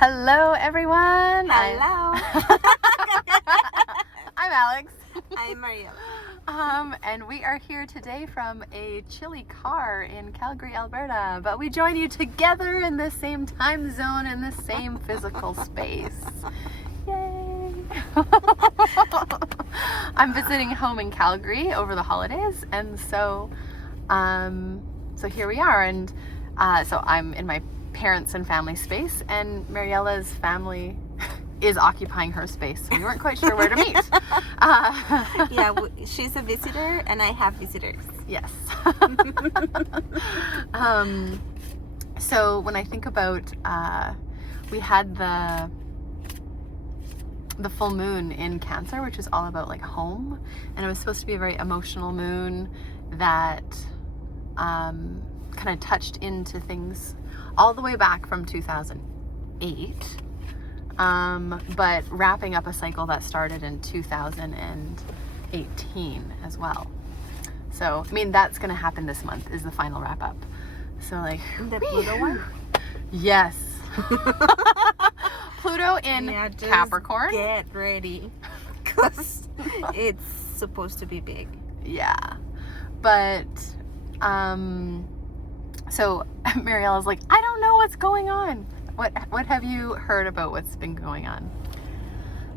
Hello, everyone. Hello. I'm Alex. I'm Maria. And we are here today from a chilly car in Calgary, Alberta. But we join you together in the same time zone in the same physical space. Yay! I'm visiting home in Calgary over the holidays, and so here we are. And so I'm in my parents and family space, and Mariella's family is occupying her space, so we weren't quite sure where to meet. Yeah, she's a visitor and I have visitors. Yes. So when I think about we had the full moon in Cancer, which is all about like home, and it was supposed to be a very emotional moon that kind of touched into things all the way back from 2008, but wrapping up a cycle that started in 2018 as well. So, I mean, that's going to happen this month is the final wrap up. So, like, The Pluto one? Yes. Pluto in Capricorn. Get ready, because it's supposed to be big. Yeah. But, so Mariella's like, I don't know what's going on. What have you heard about what's been going on?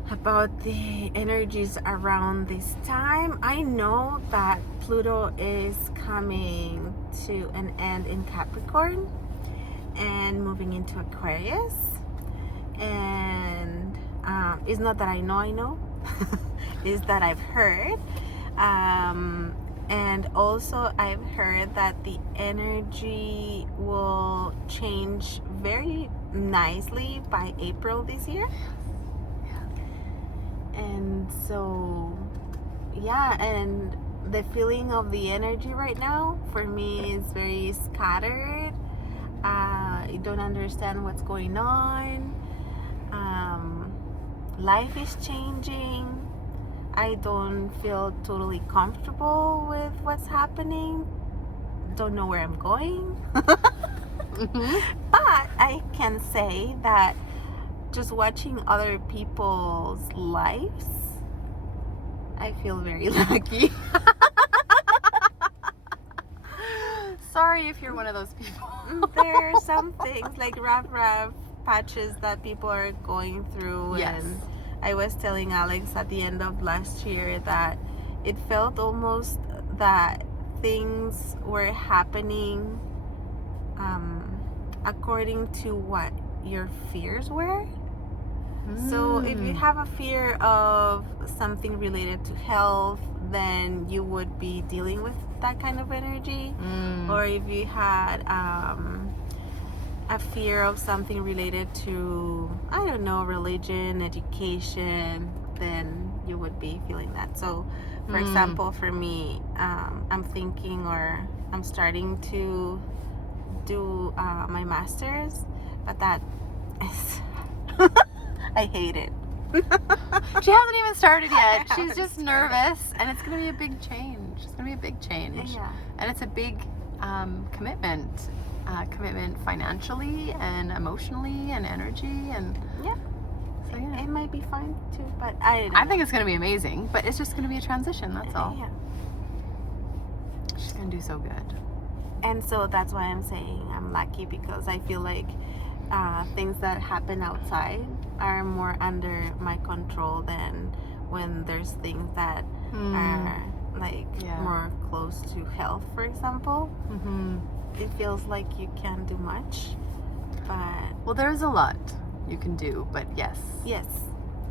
About the energies around this time, I know that Pluto is coming to an end in Capricorn and moving into Aquarius. And it's not that I know, it's that I've heard. And also I've heard that the energy will change very nicely by April this year. And so, yeah, and the feeling of the energy right now for me is very scattered. I don't understand what's going on. Life is changing. I don't feel totally comfortable with what's happening. Don't know where I'm going. Mm-hmm. But I can say that just watching other people's lives, I feel very lucky. Sorry if you're one of those people. There are some things like rough patches that people are going through. Yes. And I was telling Alex at the end of last year that it felt almost that things were happening according to what your fears were. So if you have a fear of something related to health, then you would be dealing with that kind of energy. Or if you had a fear of something related to, I don't know, religion, education, then you would be feeling that. So, for example, for me, I'm thinking, or I'm starting to do my master's, but that is, I hate it. She hasn't even started yet. She's just nervous, and it's going to be a big change. It's going to be a big change. Yeah. And it's a big commitment financially and emotionally and energy, and Yeah. so yeah. It might be fine too, but I don't know. I think it's going to be amazing, but it's just going to be a transition, that's all. Yeah. She's going to do so good. And so that's why I'm saying I'm lucky, because I feel like things that happen outside are more under my control than when there's things that are like more close to health, for example. It feels like you can't do much, but Well, there's a lot you can do, but yes. yes,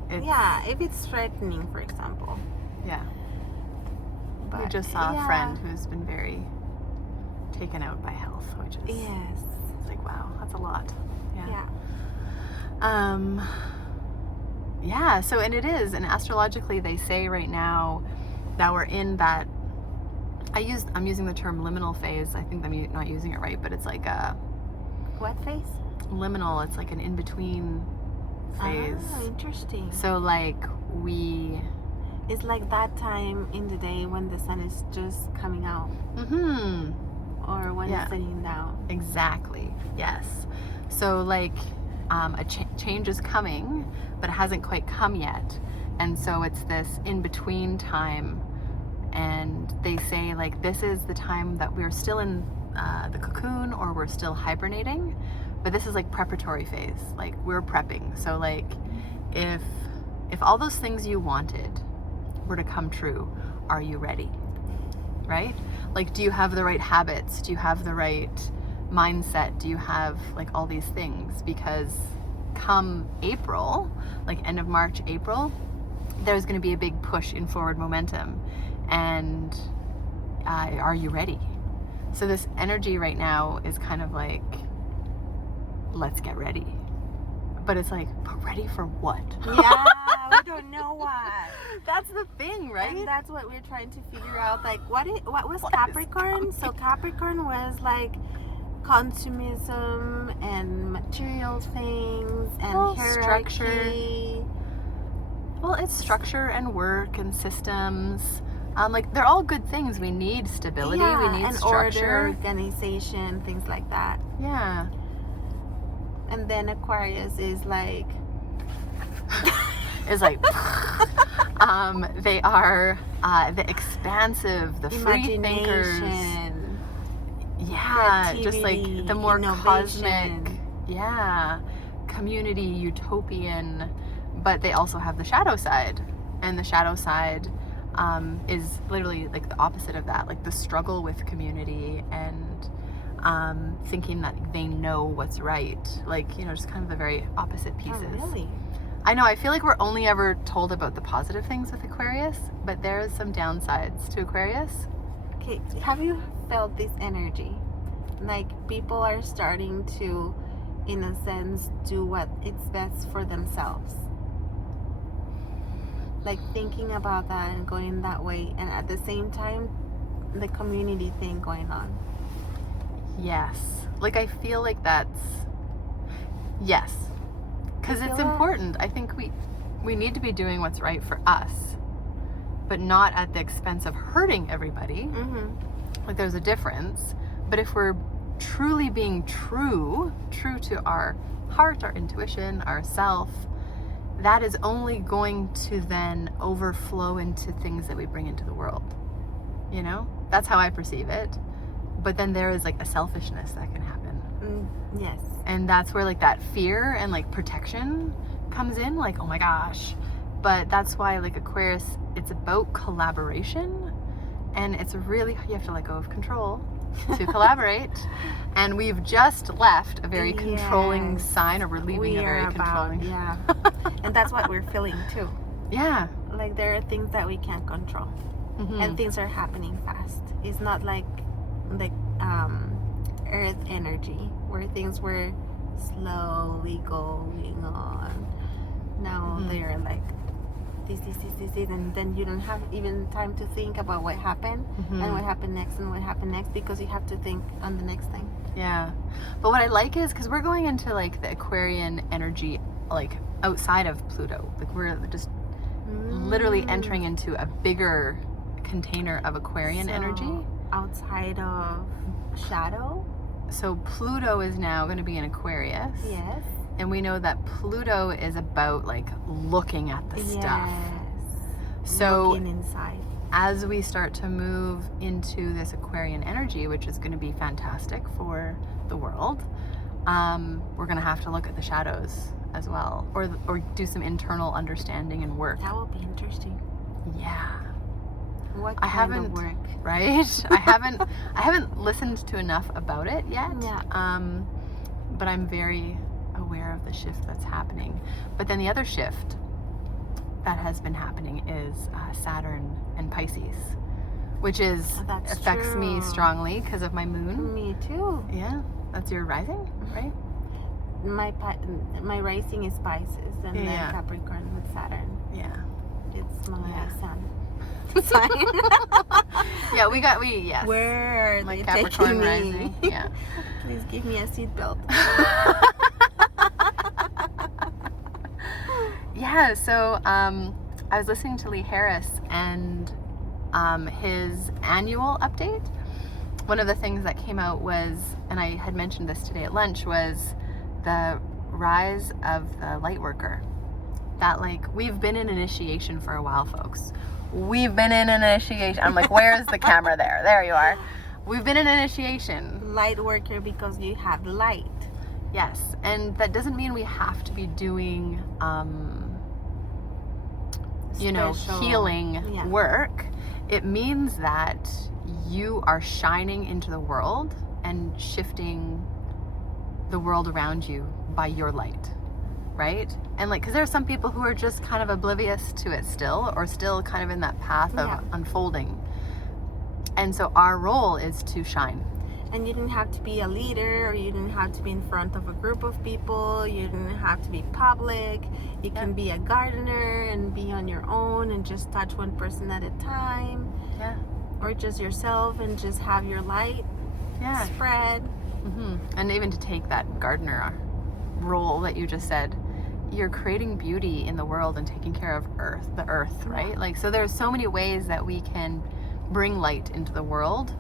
It's, yeah, if it's threatening, for example. Yeah. But We just saw a yeah. friend who's been very taken out by health, which is Yes. it's like, wow, that's a lot. Yeah. Yeah. Yeah, so, and it is, and astrologically they say right now that we're in that, I'm using the term liminal phase. I think I'm not using it right, but it's like a What face? liminal, it's like an in-between phase. Oh, interesting. So like It's like that time in the day when the sun is just coming out, or when Yeah. it's setting down. Exactly. Yes. So like change is coming, but it hasn't quite come yet. And so it's this in-between time. And they say, like, this is the time that we're still in the cocoon, or we're still hibernating, but this is like preparatory phase. Like, we're prepping. So like, if all those things you wanted were to come true, are you ready? Right? Like, do you have the right habits? Do you have the right mindset? Do you have like all these things? Because come April, like end of March, April, there's going to be a big push in forward momentum. And are you ready? So this energy right now is kind of like, let's get ready. But it's like, but ready for what? Yeah, we don't know what. That's the thing, right? And that's what we're trying to figure out. Like, what was Capricorn? So Capricorn was like consumism and material things and hierarchy. Structure. Well, it's structure and work and systems. Like, they're all good things. We need stability. Yeah, we need and structure, order, organization, things like that. Yeah. And then Aquarius is like is like they are the expansive, the free thinkers. Yeah, just like the more cosmic, yeah, community, utopian. But they also have the shadow side, and the shadow side is literally like the opposite of that, like the struggle with community and thinking that they know what's right, like, you know, just kind of the very opposite pieces. Oh, really? I know, I feel like we're only ever told about the positive things with Aquarius, but there is some downsides to Aquarius. Okay, have you felt this energy? Like, people are starting to, in a sense, do what is best for themselves. Like, thinking about that and going that way, and at the same time, the community thing going on. Yes. Like, I feel like that's... Yes. Because it's important. I think we need to be doing what's right for us, but not at the expense of hurting everybody. Mm-hmm. Like, there's a difference. But if we're truly being true to our heart, our intuition, our self, that is only going to then overflow into things that we bring into the world. You know? That's how I perceive it. But then there is like a selfishness that can happen. Yes. And that's where like that fear and like protection comes in, like, oh my gosh. But that's why like Aquarius, it's about collaboration, and it's really, you have to let go of control to collaborate. And we've just left a very controlling sign, or we're leaving a very controlling. Yeah. And that's what we're feeling too. Yeah. Like, there are things that we can't control. Mm-hmm. And things are happening fast. It's not like earth energy where things were slowly going on. Now they're like this, and then you don't have even time to think about what happened and what happened next and what happened next, because you have to think on the next thing. Yeah. But what I like is, because we're going into like the Aquarian energy, like outside of Pluto, like we're just literally entering into a bigger container of Aquarian energy. Outside of shadow. So Pluto is now going to be in Aquarius. Yes. And we know that Pluto is about like looking at the stuff. So looking inside. As we start to move into this Aquarian energy, which is going to be fantastic for the world, we're going to have to look at the shadows as well, or do some internal understanding and work. That will be interesting. Yeah. What kind of work? Right? I haven't listened to enough about it yet. Yeah. But I'm very aware of the shift that's happening. But then the other shift that has been happening is Saturn and Pisces, which affects me strongly because of my moon. Me too. Yeah, that's your rising, right? My rising is Pisces, and then Capricorn with Saturn. Yeah, it's my sun. Yeah, yes. Where are my they Capricorn taking me? rising? Yeah. Please give me a seatbelt. Yeah. So I was listening to Lee Harris and his annual update. One of the things that came out was, and I had mentioned this today at lunch, was the rise of the light worker. That like, we've been in initiation for a while, folks. We've been in initiation. I'm like, where's the camera there? There you are. We've been in initiation. Light worker because you have light. Yes, and that doesn't mean we have to be doing, Special, healing work. It means that you are shining into the world and shifting the world around you by your light, right? And like, because there are some people who are just kind of oblivious to it still, or still kind of in that path of unfolding. And so our role is to shine. And you didn't have to be a leader, or you didn't have to be in front of a group of people. You didn't have to be public. You can be a gardener and be on your own and just touch one person at a time. Yeah. Or just yourself and just have your light spread. Mm-hmm. And even to take that gardener role that you just said, you're creating beauty in the world and taking care of the earth, right? Like, so there's so many ways that we can bring light into the world.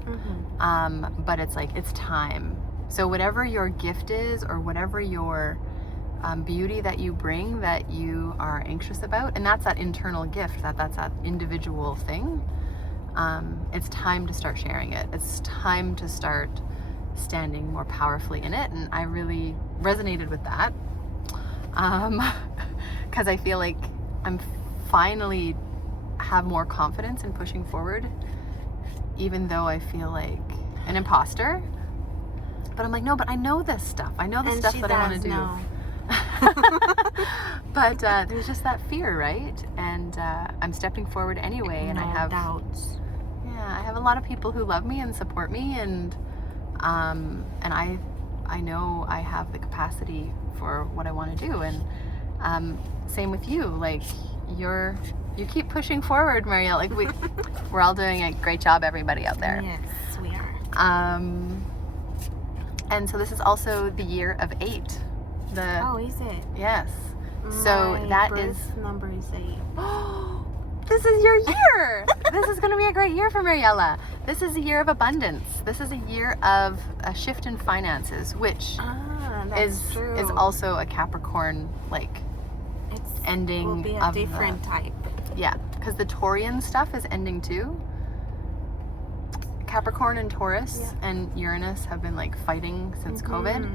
But it's like, it's time. So whatever your gift is, or whatever your beauty that you bring that you are anxious about, and that's that internal gift, that's that individual thing, it's time to start sharing it. It's time to start standing more powerfully in it. And I really resonated with that, because I feel like I'm finally have more confidence in pushing forward, even though I feel like an imposter. But I'm like, no, but I know this stuff. I know the stuff that I want to do. But there's just that fear, right? And I'm stepping forward anyway, and I have doubts. Yeah, I have a lot of people who love me and support me, and I know I have the capacity for what I want to do. And same with you. Like, you keep pushing forward, Marielle. Like, we're all doing a great job, everybody out there. Yes, we are. And so this is also the year of 8. Oh, is it? Yes. So My that birth is. number is 8. This is your year. This is going to be a great year for Mariella. This is a year of abundance. This is a year of a shift in finances, which is also a Capricorn, like, ending will be a of different type. Yeah, because the Taurian stuff is ending too. Capricorn and Taurus and Uranus have been like fighting since COVID.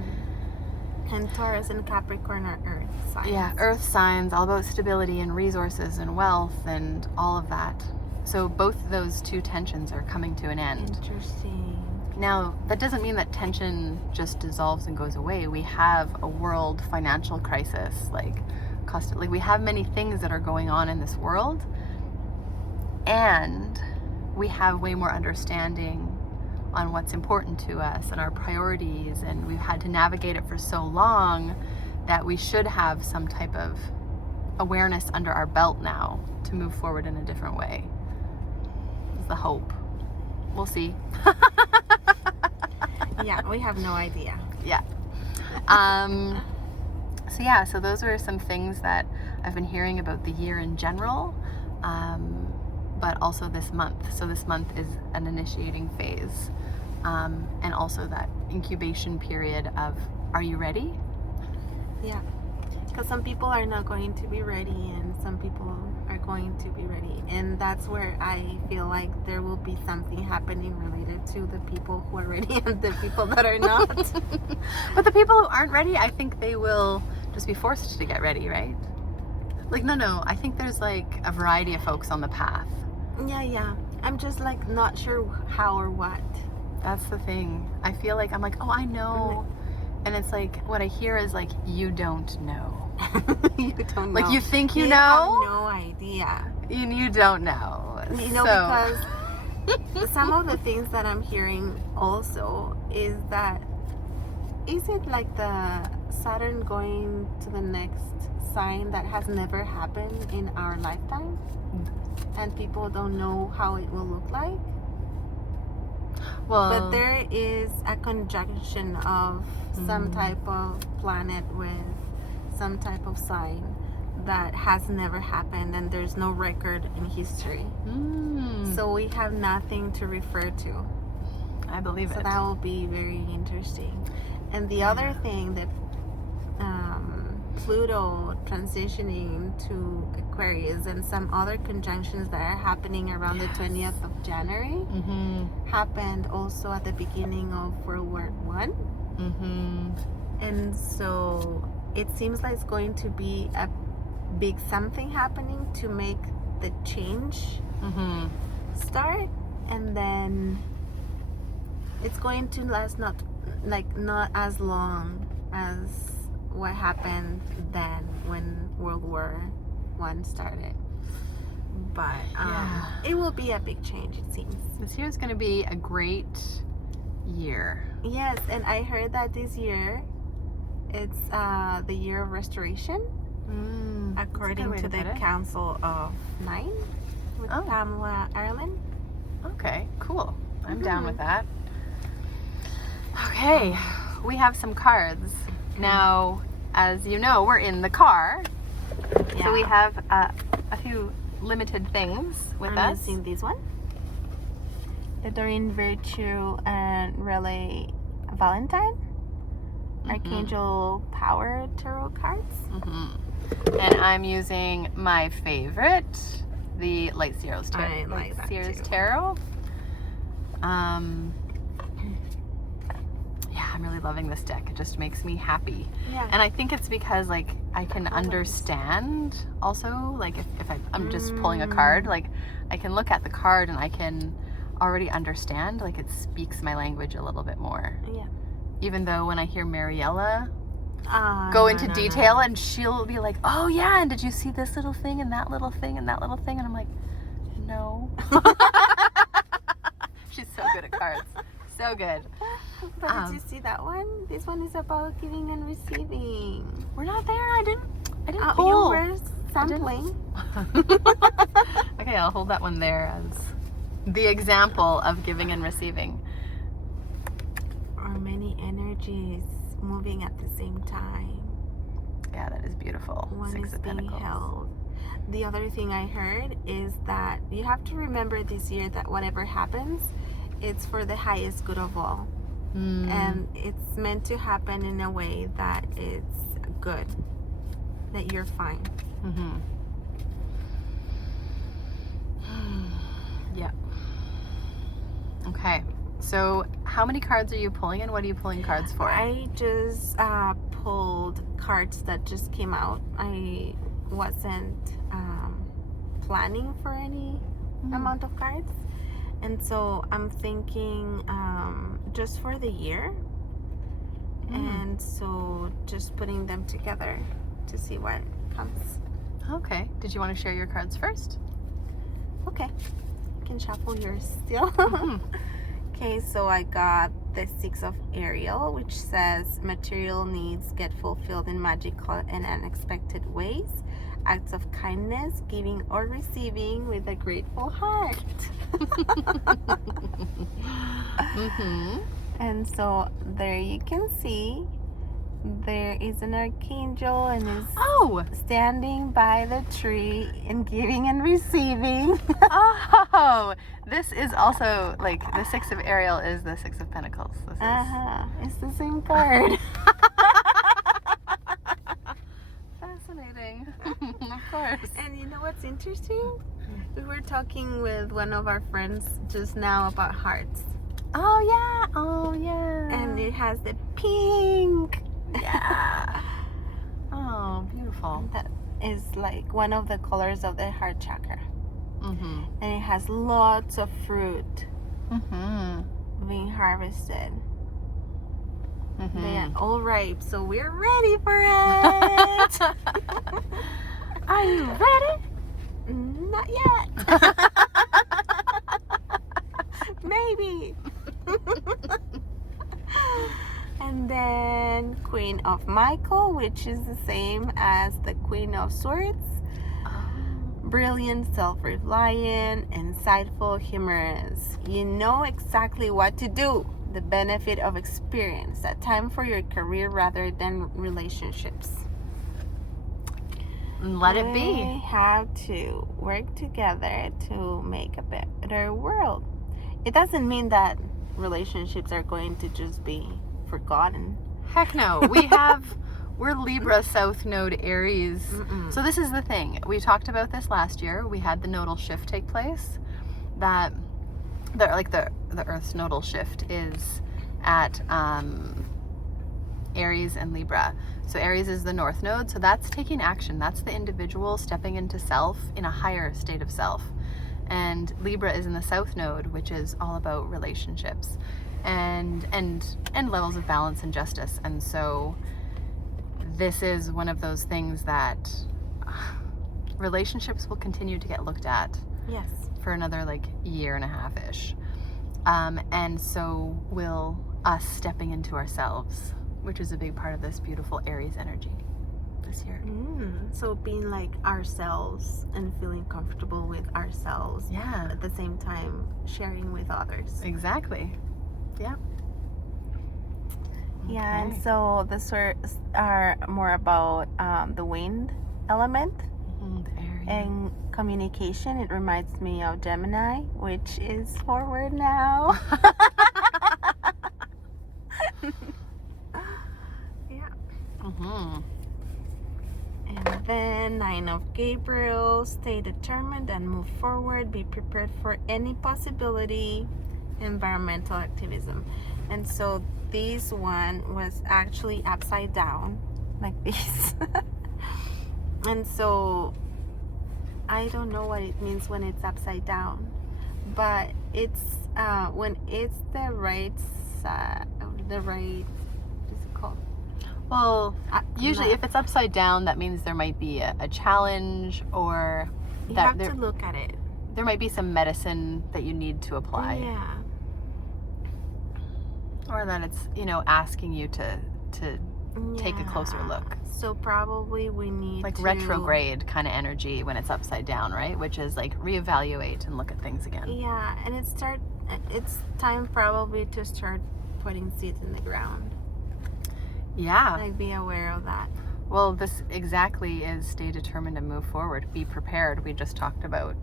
And Taurus and Capricorn are earth signs. Yeah, earth signs, all about stability and resources and wealth and all of that. So both those two tensions are coming to an end. Interesting. Now, that doesn't mean that tension just dissolves and goes away. We have a world financial crisis, like we have many things that are going on in this world, and we have way more understanding on what's important to us and our priorities, and we've had to navigate it for so long that we should have some type of awareness under our belt now to move forward in a different way. Is the hope. We'll see. Yeah, we have no idea. Yeah. So those are some things that I've been hearing about the year in general, but also this month. So this month is an initiating phase, and also that incubation period of, are you ready? Yeah, because some people are not going to be ready, and some people are going to be ready, and that's where I feel like there will be something happening related to the people who are ready and the people that are not. But the people who aren't ready, I think they will just be forced to get ready, right? Like, no, I think there's like a variety of folks on the path. Yeah. I'm just like not sure how or what. That's the thing. I feel like I'm like, oh, I know. And it's like, what I hear is like, you don't know. You don't know. Like, you think you have know? no idea. And you don't know. You know, because some of the things that I'm hearing also is that, is it like the Saturn going to the next sign that has never happened in our lifetime? And people don't know how it will look like? Well, but there is a conjunction of some type of planet with some type of sign that has never happened, and there's no record in history. So we have nothing to refer to. I believe it. So that will be very interesting. And the other thing that Pluto transitioning to Aquarius and some other conjunctions that are happening around the 20th of January happened also at the beginning of World War One. And so it seems like it's going to be a big something happening to make the change start, and then it's going to last not as long as what happened then when World War One started. But it will be a big change, it seems. This year is going to be a great year. Yes, and I heard that this year it's the year of restoration, according to the Council of Nine with Pamela Ireland. Okay, cool. I'm down with that. Okay, we have some cards. Now, as you know, we're in the car. Yeah. So we have a few limited things with I'm us. using this one. The Doreen Virtue and Relay Valentine. Archangel Power Tarot cards. And I'm using my favorite, the Light Seers Tarot. I like that Seers too. Tarot. Yeah, I'm really loving this deck. It just makes me happy. Yeah. And I think it's because like I can understand also, like if I'm just pulling a card, like I can look at the card and I can already understand, like it speaks my language a little bit more. Yeah. Even though when I hear Mariella go into detail and she'll be like, oh yeah, and did you see this little thing and that little thing and that little thing? And I'm like, no. She's so good at cards. So good. But did you see that one? This one is about giving and receiving. We're not there. I didn't You pull. were sampling. Okay, I'll hold that one there as the example of giving and receiving. Or many energies moving at the same time. Yeah, that is beautiful. One Six is of being Pentacles. held. The other thing I heard is that you have to remember this year that whatever happens, it's for the highest good of all. And it's meant to happen in a way that it's good, that you're fine. Yeah. Okay. So how many cards are you pulling and what are you pulling cards for? I just pulled cards that just came out. I wasn't planning for any amount of cards. And so I'm thinking just for the year. And so just putting them together to see what comes. Okay. Did you want to share your cards first? Okay. You can shuffle yours still. Okay, so I got the Six of Ariel, which says material needs get fulfilled in magical and unexpected ways. Acts of kindness, giving or receiving with a grateful heart. And so there you can see there is an archangel and is standing by the tree and giving and receiving. Oh, this is also like the Six of Ariel is the Six of Pentacles. This is... It's the same card. Fascinating. Of course. And you know what's interesting? We were talking with one of our friends just now about hearts. Oh yeah. Oh yeah. And it has the pink. Yeah. Oh, beautiful. That is like one of the colors of the heart chakra. Mm-hmm. And it has lots of fruit being harvested. They are all ripe, so we're ready for it. Are you ready? Not yet. Maybe. And then Queen of Michael, which is the same as the Queen of Swords. Brilliant, self-reliant, insightful, humorous. You know exactly what to do. The benefit of experience. A time for your career rather than relationships. Let it be. We have to work together to make a better world. It doesn't mean that relationships are going to just be forgotten. Heck no. We have we're Libra, South Node, Aries. Mm-mm. So this is the thing. We talked about this last year. We had the nodal shift take place. That the Earth's nodal shift is at Aries and Libra. So Aries is the North Node. So that's taking action. That's the individual stepping into self in a higher state of self. And Libra is in the South Node, which is all about relationships and levels of balance and justice. And so this is one of those things that relationships will continue to get looked at Yes. for another like year and a half-ish. And so will us stepping into ourselves, which is a big part of this beautiful Aries energy this year. So being like ourselves and feeling comfortable with ourselves, Yeah, at the same time sharing with others. exactly. Yeah. Yeah, Okay. and so the swords are more about the wind element The Aries. and communication. It reminds me of Gemini, which is forward now. Yeah. Mm-hmm. And then Nine of Gabriel, stay determined and move forward. Be prepared for any possibility. Environmental activism. And so this one was actually upside down like this. And so I don't know what it means when it's upside down, but it's when it's the right side, the right, what's it called? Well, usually no. if it's upside down, that means there might be a challenge, or You that have there, to look at it. there might be some medicine that you need to apply, Yeah. or that it's, asking you to take a closer Yeah. look. So probably we need Like to, retrograde kind of energy when it's upside down, right? Which is like reevaluate and look at things again. Yeah, and it's time probably to start putting seeds in the ground. Yeah. Like be aware of that. Well, this exactly is stay determined and move forward. Be prepared. We just talked about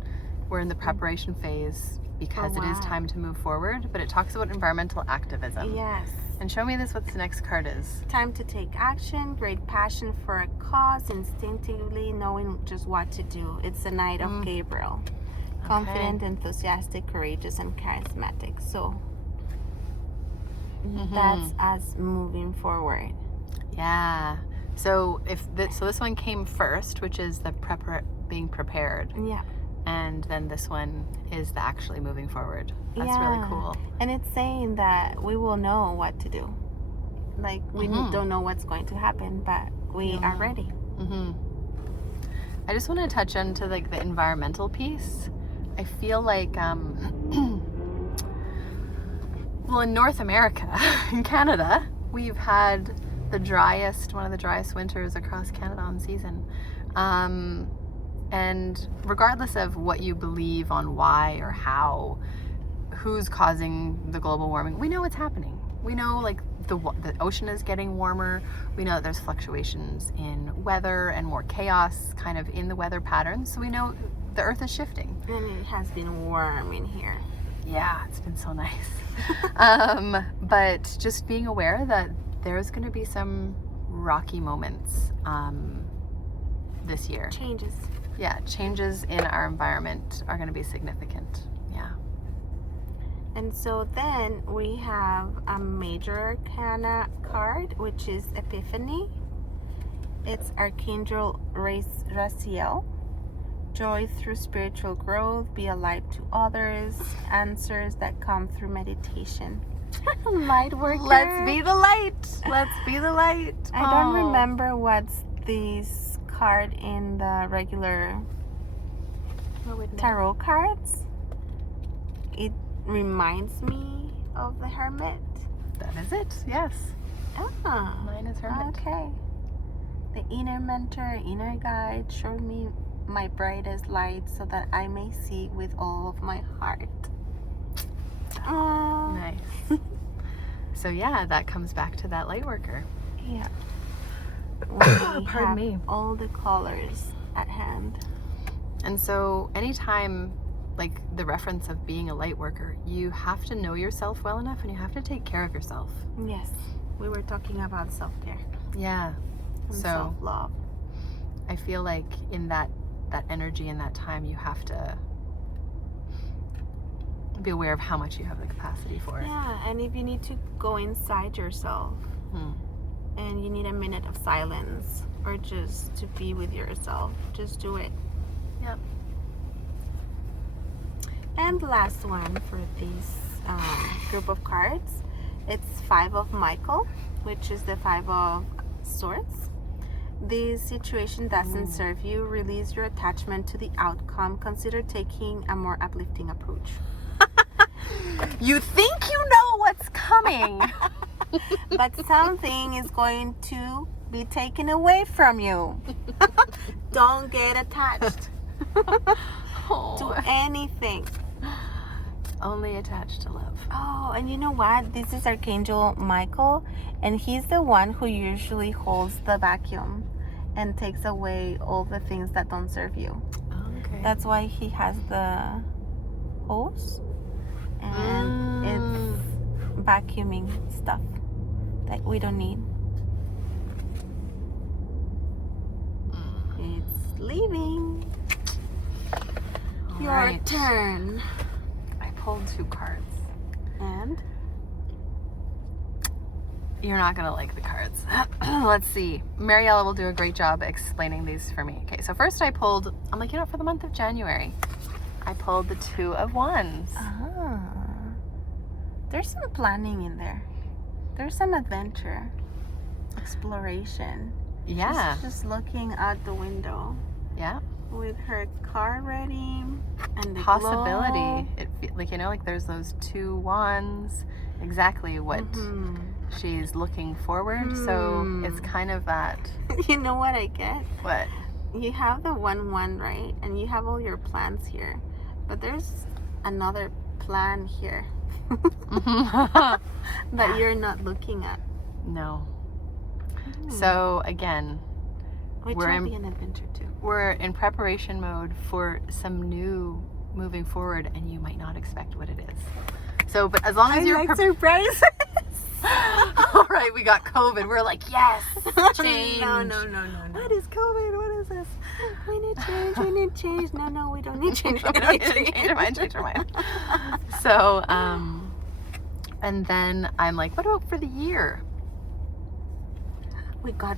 we're in the preparation phase because it is what? time to move forward, but it talks about environmental activism. Yes. And show me what the next card is. Time to take action, great passion for a cause, instinctively knowing just what to do. It's the Knight of Gabriel. Confident, enthusiastic, courageous, and charismatic. So that's us moving forward. Yeah. So this one came first, which is the being prepared, Yeah. and then this one is the actually moving forward. That's really Yeah. cool. And it's saying that we will know what to do. Like we don't know what's going to happen, but we are ready. I just want to touch into like the environmental piece. I feel like well, in North America, in Canada, we've had one of the driest winters across Canada on season. And regardless of what you believe on why or how, who's causing the global warming, we know it's happening. We know like the ocean is getting warmer. We know that there's fluctuations in weather and more chaos kind of in the weather patterns. So we know the earth is shifting. And it has been warm in here. Yeah, it's been so nice. But just being aware that there's going to be some rocky moments this year. Changes. Yeah, changes in our environment are going to be significant. Yeah. And so then we have a major arcana card, which is Epiphany. It's Archangel Raziel. Joy through spiritual growth, be a light to others, answers that come through meditation. Light worker. Let's be the light. Let's be the light. I don't remember what's this card in the regular tarot cards. It reminds me of the Hermit. That is it. Yes. Ah, Mine is Hermit. okay. The inner mentor, inner guide, show me my brightest light so that I may see with all of my heart. Nice. So yeah, that comes back to that light worker. Yeah. Pardon have me. all the colors at hand. And so anytime, like the reference of being a light worker, you have to know yourself well enough and you have to take care of yourself. Yes. We were talking about self-care. Yeah. And So self-love. I feel like in that energy and that time, you have to be aware of how much you have the capacity for it. Yeah, and if you need to go inside yourself and you need a minute of silence or just to be with yourself, just do it. Yep. And the last one for this group of cards, it's 5 of Michael, which is the 5 of Swords. This situation doesn't serve you. Release your attachment to the outcome. Consider taking a more uplifting approach. You think you know what's coming. But something is going to be taken away from you. Don't get attached to anything. Only attached to love. Oh, and you know what? This is Archangel Michael, and he's the one who usually holds the vacuum and takes away all the things that don't serve you. Okay. That's why he has the hose, and it's vacuuming stuff that we don't need. It's leaving. Your Right. turn. I pulled 2 cards. And You're not gonna like the cards. Let's see. Mariella will do a great job explaining these for me. Okay, so first I pulled, I'm like, for the month of January, I pulled the 2 of Wands. there's some planning in there. There's some adventure, exploration. Yeah. She's just looking out the window Yeah. with her car ready and the Possibility. glow. Like there's those 2 wands. Exactly what Mhm. she's looking forward. So it's kind of that. You know what I get? What? You have the 1-1, right? And you have all your plans here. But there's another plan here that you're not looking at. No. So again, Which we're will in- be an adventure too. we're in preparation mode for some new moving forward, and you might not expect what it is. So, but as long as you're surprises. all right, we got COVID. We're like, yes, change. No. What is COVID? What is this? We need change. We need change. No, we don't need change. We don't need Change our mind. So, and then I'm like, what about for the year? We got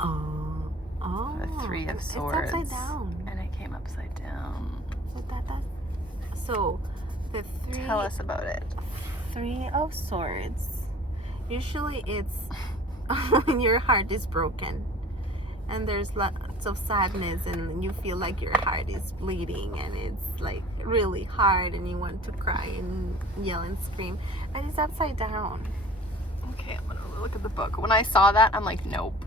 The 3 of It's Swords. upside down. And it came upside down. So the 3 Tell us about it. 3 of Swords. Usually it's when your heart is broken and there's lots of sadness and you feel like your heart is bleeding and it's like really hard and you want to cry and yell and scream, but it's upside down. Okay, I'm gonna look at the book. When I saw that, I'm like, nope.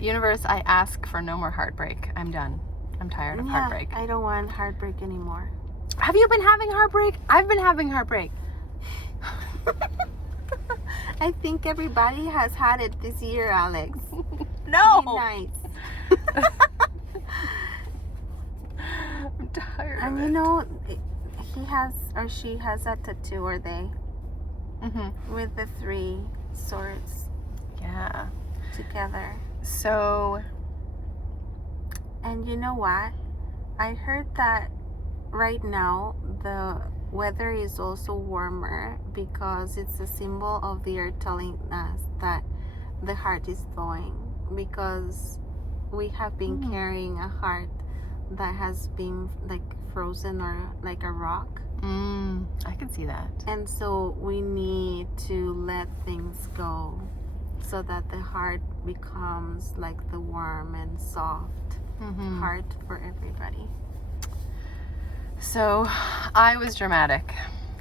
Universe, I ask for no more heartbreak. I'm done. I'm tired of heartbreak. I don't want heartbreak anymore. Have you been having heartbreak? I've been having heartbreak. I think everybody has had it this year, Alex. No! Be nice. I'm tired And of you it. know, he has or she has a tattoo, or they, with the 3 swords Yeah. together. So, And you know what? I heard that right now the weather is also warmer because it's a symbol of the earth telling us that the heart is thawing, because we have been carrying a heart that has been like frozen or like a rock. I can see that. And so we need to let things go so that the heart becomes like the warm and soft heart for everybody. So, I was dramatic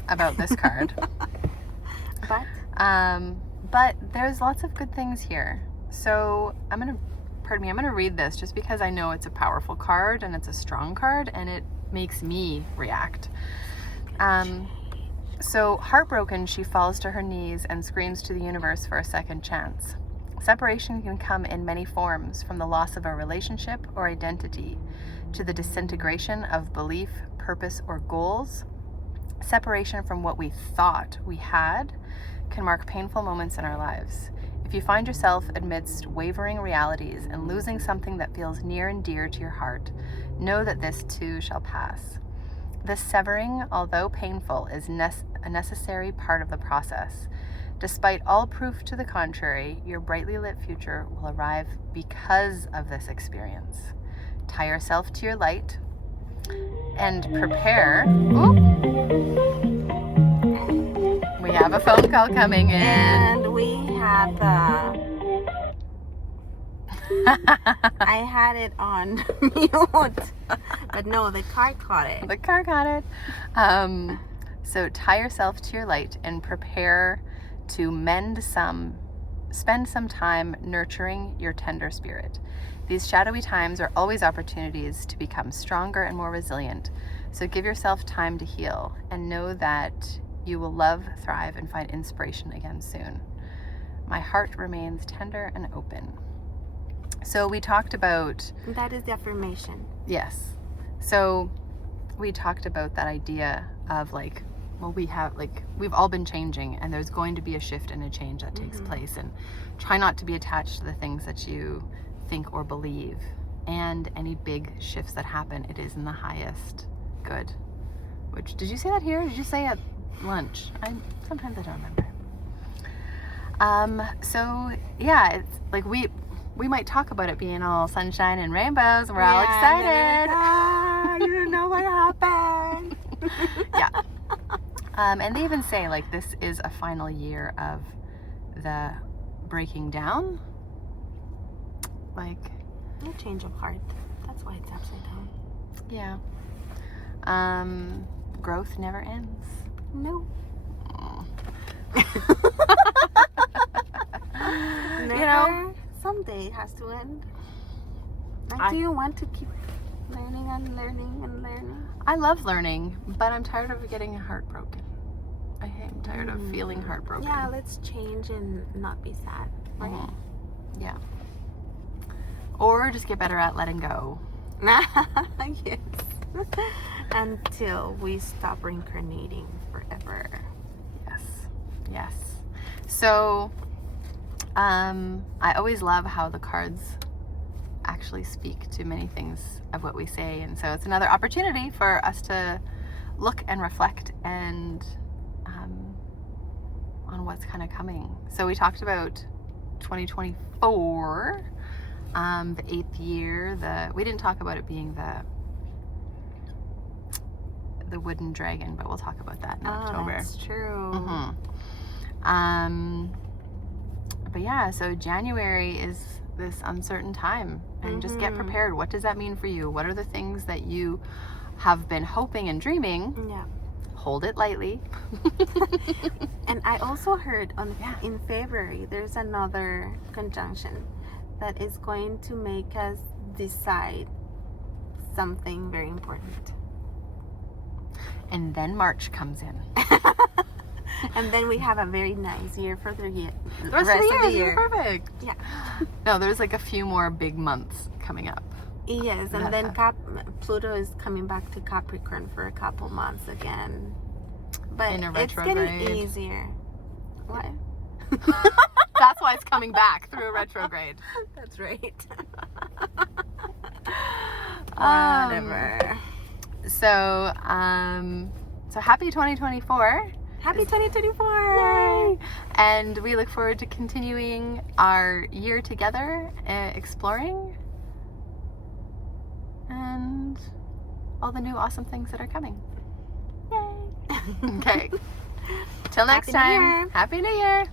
about this card. But But there's lots of good things here. So I'm gonna read this just because I know it's a powerful card and it's a strong card and it makes me react. So heartbroken, she falls to her knees and screams to the universe for a second chance. Separation can come in many forms, from the loss of a relationship or identity to the disintegration of belief, purpose, or goals. Separation from what we thought we had can mark painful moments in our lives. If If you find yourself amidst wavering realities and losing something that feels near and dear to your heart, know that this too shall pass. This severing, although painful, is a necessary part of the process. Despite all proof to the contrary, your brightly lit future will arrive because of this experience. Tie yourself to your light and prepare. Ooh. We have a phone call coming in. And we have I had it on mute, but no, the car caught it. The car got it. So tie yourself to your light and prepare to spend some time nurturing your tender spirit. These shadowy times are always opportunities to become stronger and more resilient. So give yourself time to heal and know that you will love, thrive, and find inspiration again soon. My heart remains tender and open. So we talked about... That is the affirmation. Yes. So we talked about that idea of like, well, we've all been changing, and there's going to be a shift and a change that takes place, and try not to be attached to the things that you think or believe. And any big shifts that happen, it is in the highest good. Which, did you say that here? Did you say at lunch? Sometimes I don't remember. So yeah, it's like we might talk about it being all sunshine and rainbows. We're all excited. You don't know what happened. Yeah. And they even say like this is a final year of the breaking down. Like A change of heart. That's why it's upside down. Yeah. Growth never ends. No. Never. You know, someday it has to end. Do you want to keep learning and learning and learning? I love learning, but I'm tired of getting heartbroken. I am tired of feeling heartbroken. Yeah, let's change and not be sad, right? Mm-hmm. Yeah. Or just get better at letting go. Yes. Until we stop reincarnating forever. Yes. Yes. So, I always love how the cards actually speak to many things of what we say, and so it's another opportunity for us to look and reflect and on what's kind of coming. So we talked about 2024, the 8th year. We didn't talk about it being the wooden dragon, but we'll talk about that in October. That's true. But yeah, so January is this uncertain time, and just get prepared. What does that mean for you? What are the things that you have been hoping and dreaming? Yeah. Hold it lightly. And I also heard in February there's another conjunction that is going to make us decide something very important. And then March comes in. And then we have a very nice year for the year. The rest of the year. Perfect. Yeah. No, there's like a few more big months coming up. Yes, and then Pluto is coming back to Capricorn for a couple months again. But in a it's retrograde. getting easier. What? That's why it's coming back through a retrograde. That's right. Whatever. So happy 2024. Happy 2024. Yay! And we look forward to continuing our year together, exploring, and all the new awesome things that are coming. Yay! Okay. Till next time. Happy New Year.